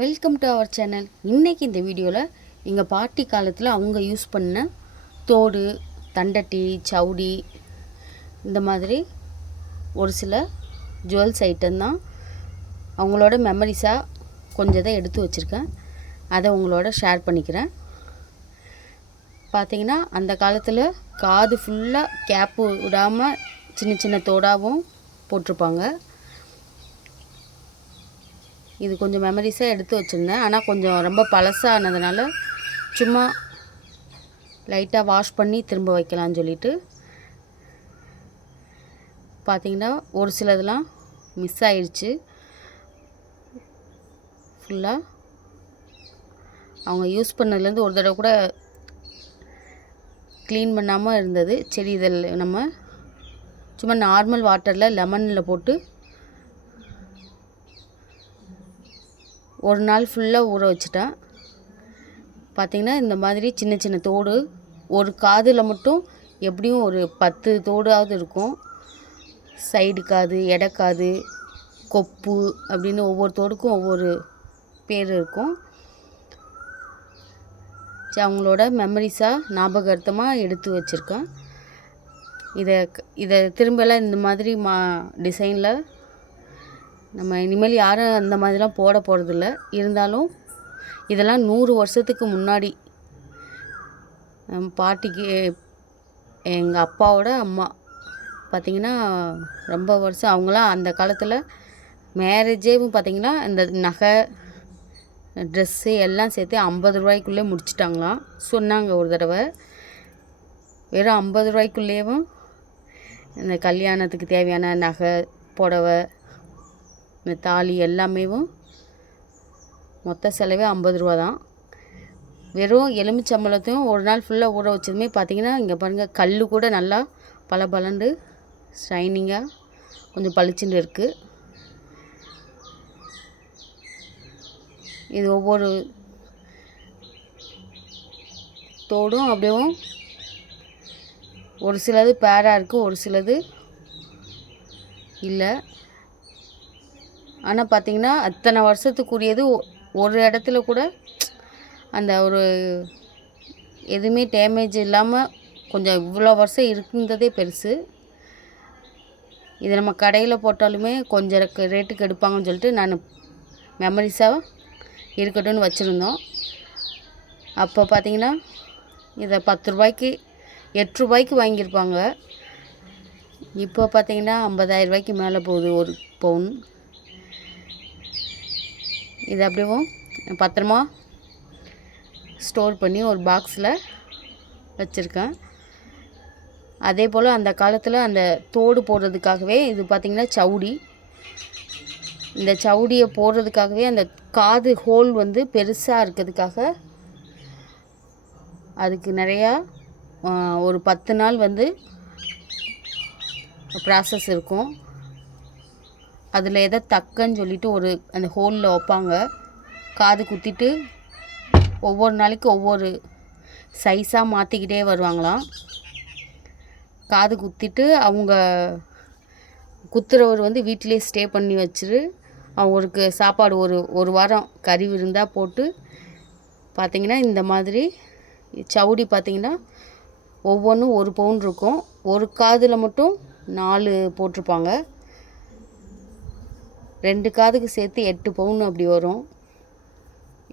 Welcome to our channel இன்றைக்கி இந்த வீடியோவில் எங்கள் பாட்டி காலத்தில் அவங்க யூஸ் பண்ண தோடு தண்டட்டி சவுடி இந்த மாதிரி ஒரு சில ஜுவல்ஸ் ஐட்டம் தான் அவங்களோட மெமரிஸாக கொஞ்சம் தான் எடுத்து வச்சுருக்கேன். அதை உங்களோட ஷேர் பண்ணிக்கிறேன். பார்த்தீங்கன்னா அந்த காலத்தில் காது ஃபுல்லாக கேப்பு விடாமல் சின்ன சின்ன தோடாகவும் போட்டிருப்பாங்க. இது கொஞ்சம் மெமரிஸாக எடுத்து வச்சுருந்தேன். ஆனால் கொஞ்சம் ரொம்ப பழசானதுனால சும்மா லைட்டாக வாஷ் பண்ணி திரும்ப வைக்கலாம்னு சொல்லிட்டு பார்த்தீங்கன்னா ஒரு சிலதெல்லாம் மிஸ் ஆயிடுச்சு ஃபுல்லாக அவங்க யூஸ் பண்ணதுலேருந்து ஒரு தடவை கூட க்ளீன் பண்ணாமல் இருந்தது. சரி இதில் நம்ம சும்மா நார்மல் வாட்டரில் லெமனில் போட்டு ஒரு நாள் ஃபுல்லாக ஊற வச்சுட்டேன். பார்த்திங்கன்னா இந்த மாதிரி சின்ன சின்ன தோடு ஒரு காதில் மட்டும் எப்படியும் ஒரு பத்து தோடாவது இருக்கும். சைடு காது எடக்காது கொப்பு அப்படின்னு ஒவ்வொரு தோடுக்கும் ஒவ்வொரு பேர் இருக்கும். அவங்களோட மெமரிஸாக ஞாபகார்த்தமாக எடுத்து வச்சுருக்கேன். இதை இதை திரும்பலாம் இந்த மாதிரி மா டிசைனில் நம்ம இனிமேல் யாரும் அந்த மாதிரிலாம் போட போகிறதில்ல இருந்தாலும் இதெல்லாம் நூறு வருஷத்துக்கு முன்னாடி பாட்டிக்கு எங்கள் அப்பாவோட அம்மா. பார்த்திங்கன்னா ரொம்ப வருஷம் அவங்களாம் அந்த காலத்தில் மேரேஜே பார்த்திங்கன்னா இந்த நகை ட்ரெஸ்ஸு எல்லாம் சேர்த்து ஐம்பது ரூபாய்க்குள்ளே முடிச்சிட்டாங்களாம். சொன்னாங்க ஒரு தடவை. வெறும் ஐம்பது ரூபாய்க்குள்ளேயும் இந்த கல்யாணத்துக்கு தேவையான நகை புடவை இந்த தாலி எல்லாமேவும் மொத்த செலவே ஐம்பது ரூபா தான். வெறும் எலுமிச்சம்பளத்தையும் ஒரு நாள் ஃபுல்லாக ஊற வச்சதுமே பார்த்திங்கன்னா இங்கே பாருங்கள் கல் கூட நல்லா பல பலண்டு ஷைனிங்காக கொஞ்சம் பளிச்சுட்டு இருக்குது இது ஒவ்வொரு தோடும் அப்படியும் ஒரு சிலது பேராக இருக்குது ஒரு சிலது இல்லை. ஆனால் பார்த்திங்கன்னா அத்தனை வருஷத்துக்குரியது ஒ- ஒரு இடத்துல கூட அந்த ஒரு எதுவுமே டேமேஜ் இல்லாமல் கொஞ்சம் இவ்வளோ வருஷம் இருந்ததே பெருசு. இது நம்ம கடையில் போட்டாலுமே கொஞ்சம் ரேட்டுக்கு எடுப்பாங்கன்னு சொல்லிட்டு நான் மெமரிஸாக இருக்கட்டும்னு வச்சுருந்தோம். அப்போ பார்த்திங்கன்னா இதை பத்து ரூபாய்க்கு எட்டு ரூபாய்க்கு வாங்கியிருப்பாங்க. இப்போ பார்த்திங்கன்னா ஐம்பதாயிரம் ரூபாய்க்கு மேலே போகுது ஒரு பவுன் இது அப்படியும் பத்திரமா ஸ்டோர் பண்ணி ஒரு பாக்ஸில் வச்சுருக்கேன். அதே போல் அந்த காலத்தில் அந்த தோடு போடுறதுக்காகவே இது பார்த்திங்கன்னா சவுடி. இந்த சவுடியை போடுறதுக்காகவே அந்த காது ஹோல் வந்து பெருசாக இருக்கிறதுக்காக அதுக்கு நிறையா ஒரு பத்து நாள் வந்து ப்ராசஸ் இருக்கும். அதில் எதை தக்கன்னு சொல்லிட்டு ஒரு அந்த ஹோலில் வைப்பாங்க. காது குத்திட்டு ஒவ்வொரு நாளைக்கு ஒவ்வொரு சைஸாக மாற்றிக்கிட்டே வருவாங்களாம். காது குத்திட்டு அவங்க குத்துறவர் வந்து வீட்டிலே ஸ்டே பண்ணி வச்சுரு. அவருக்கு சாப்பாடு ஒரு ஒரு வாரம் கறி விருந்தாக போட்டு பார்த்திங்கன்னா இந்த மாதிரி சவுடி பார்த்தீங்கன்னா ஒவ்வொன்றும் ஒரு பவுன் இருக்கும். ஒரு காதில் மட்டும் நாலு போட்டிருப்பாங்க. ரெண்டு காதுக்கு சேர்த்து எட்டு பவுன் அப்படி வரும்.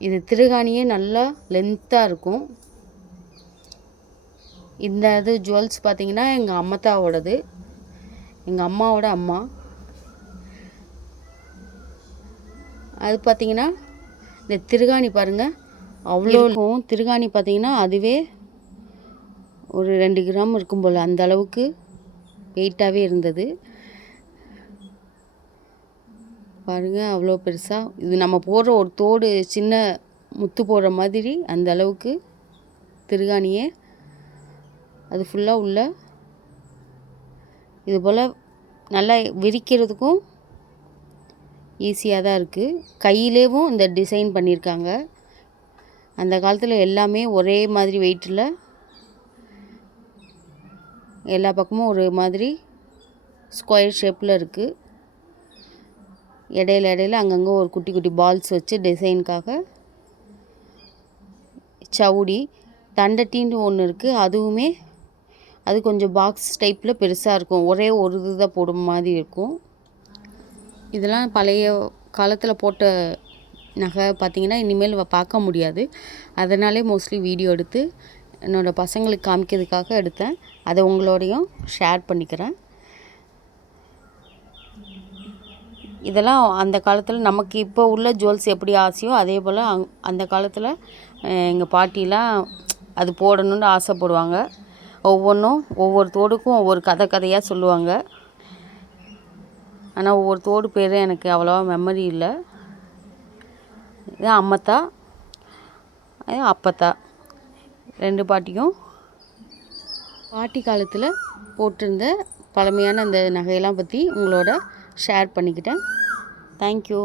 இது திருகாணியே நல்லா லென்த்தாக இருக்கும். இந்த இது ஜுவல்ஸ் பார்த்தீங்கன்னா எங்கள் அம்மத்தாவோடது. எங்கள் அம்மாவோட அம்மா. அது பார்த்தீங்கன்னா இந்த திருகாணி பாருங்கள் அவ்வளோ இருக்கும். திருகாணி பார்த்தீங்கன்னா அதுவே ஒரு ரெண்டு கிராம் இருக்கும் போல். அந்த அளவுக்கு வெயிட்டாகவே இருந்தது. பாருங்கள் அவ்வளோ பெருசாக இது நம்ம போடுற ஒரு தோடு சின்ன முத்து போடுற மாதிரி அந்த அளவுக்கு திருகாணியே. அது ஃபுல்லாக உள்ள. இது போல் நல்லா விரிக்கிறதுக்கும் ஈஸியாக தான் இருக்குது கையிலேவும் இந்த டிசைன் பண்ணியிருக்காங்க அந்த காலத்தில் எல்லாமே ஒரே மாதிரி வெயிட்டில் எல்லா பக்கமும் ஒரு மாதிரி ஸ்கொயர் ஷேப்பில் இருக்குது இடையில இடையில அங்கங்கே ஒரு குட்டி குட்டி பால்ஸ் வச்சு டிசைனுக்காக சவுடி தண்டட்டின்னு ஒன்று இருக்குது அதுவுமே அது கொஞ்சம் பாக்ஸ் டைப்பில் பெருசாக இருக்கும். ஒரே ஒரு இது தான் போடும் மாதிரி இருக்கும். இதெல்லாம் பழைய காலத்தில் போட்ட நகை பார்த்திங்கன்னா இனிமேல் பார்க்க முடியாது. அதனாலே மோஸ்ட்லி வீடியோ எடுத்து என்னோடய பசங்களுக்கு காமிக்கிறதுக்காக எடுத்தேன். அதை உங்களோடையும் ஷேர் பண்ணிக்கிறேன். இதெல்லாம் அந்த காலத்தில் நமக்கு இப்போ உள்ள ஜுவல்ஸ் எப்படி ஆசையோ அதே போல் அங் அந்த காலத்தில் எங்கள் பாட்டிலாம் அது போடணும்னு ஆசைப்படுவாங்க. ஒவ்வொன்றும் ஒவ்வொரு தோடுக்கும் ஒவ்வொரு கதை கதையாக சொல்லுவாங்க. ஆனால் ஒவ்வொரு தோடு பேர் எனக்கு அவ்வளோவா மெமரி இல்லை. இது அம்மத்தா இது அப்பத்தா. ரெண்டு பாட்டியும் பாட்டி காலத்தில் போட்டிருந்த பழமையான அந்த நகையெல்லாம் பற்றி உங்களோட ஷேர் பண்ணிக்கிட்டேன். தேங்க்யூ